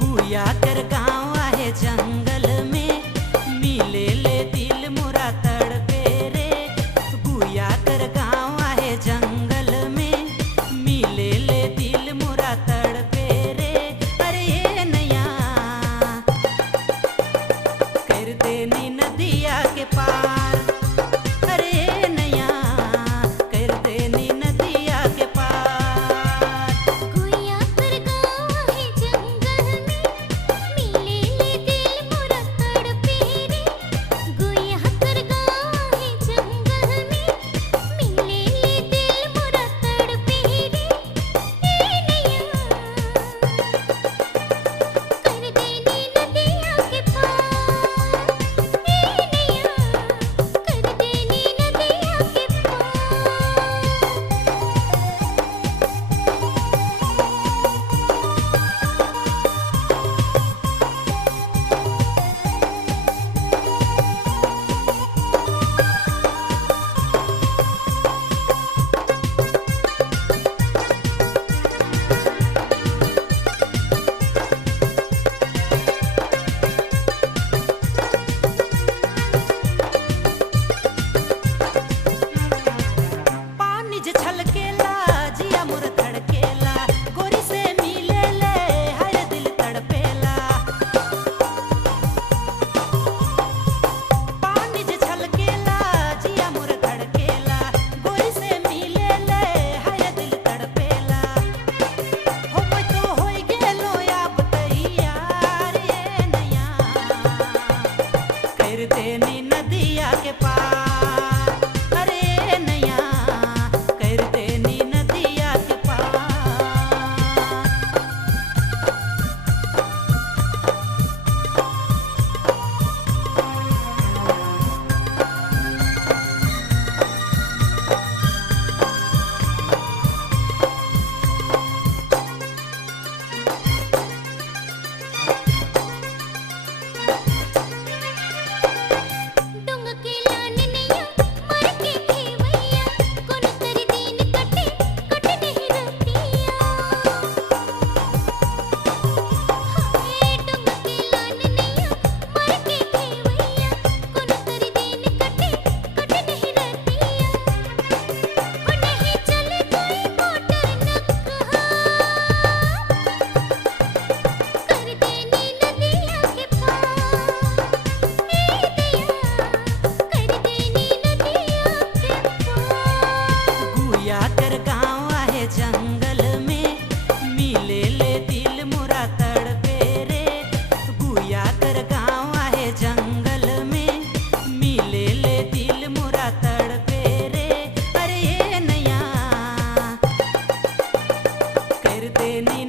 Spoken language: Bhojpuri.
गुया कर गाँव आहे जंगल में, मिले ले दिल मुरा तड़पे रे। गुया कर गाँव आहे जंगल में, मिले ले दिल मुरा तड़पे रे। अरे ये नैया कर देनी नदिया के पार, अरे ये नैया कर देनी नदिया के पार। गुया कर गाँव आहे जंगल में, मिले ले दिल मुरा तड़पे रे। गुया कर गाँव आहे जंगल में, मिले ले दिल मुरा तड़पे रे। ए नैया कर देनी नदिया के पार, ए नैया कर देनी नदिया के पार। पानी जे छलकेला जिया मुर धड़केला, गोरी से मिले ले हर दिल तड़पेला। पानी जे छलकेला जिया मुर धड़केला, गोरी से मिले ले हर दिल तड़पेला। हो मैं तो होई गेलो अब तैयार, ये नैया कर देनी नदिया के पार, अरे नैया कर देनी नदिया के पार। डुंग के लान नैया मर के खेवैया, कोन कर दिन कटे कट नहीं रतिया। हाय डुंग के लान नैया मर के खेवैया, कोन कर दिन कटे कट नहीं रतिया। ओ नहीं चले कोई मोटर न कहा, कर देनी नदिया के पार। ए नैया कर देनी नदिया के पार। गुया कर गाँव आहे जंगल में, मिले ले दिल मुरा तड़पे रे। गुया कर गाँव आहे जंगल में, मिले ले दिल मुरा तड़पे रे। अरे ये नैया कर देनी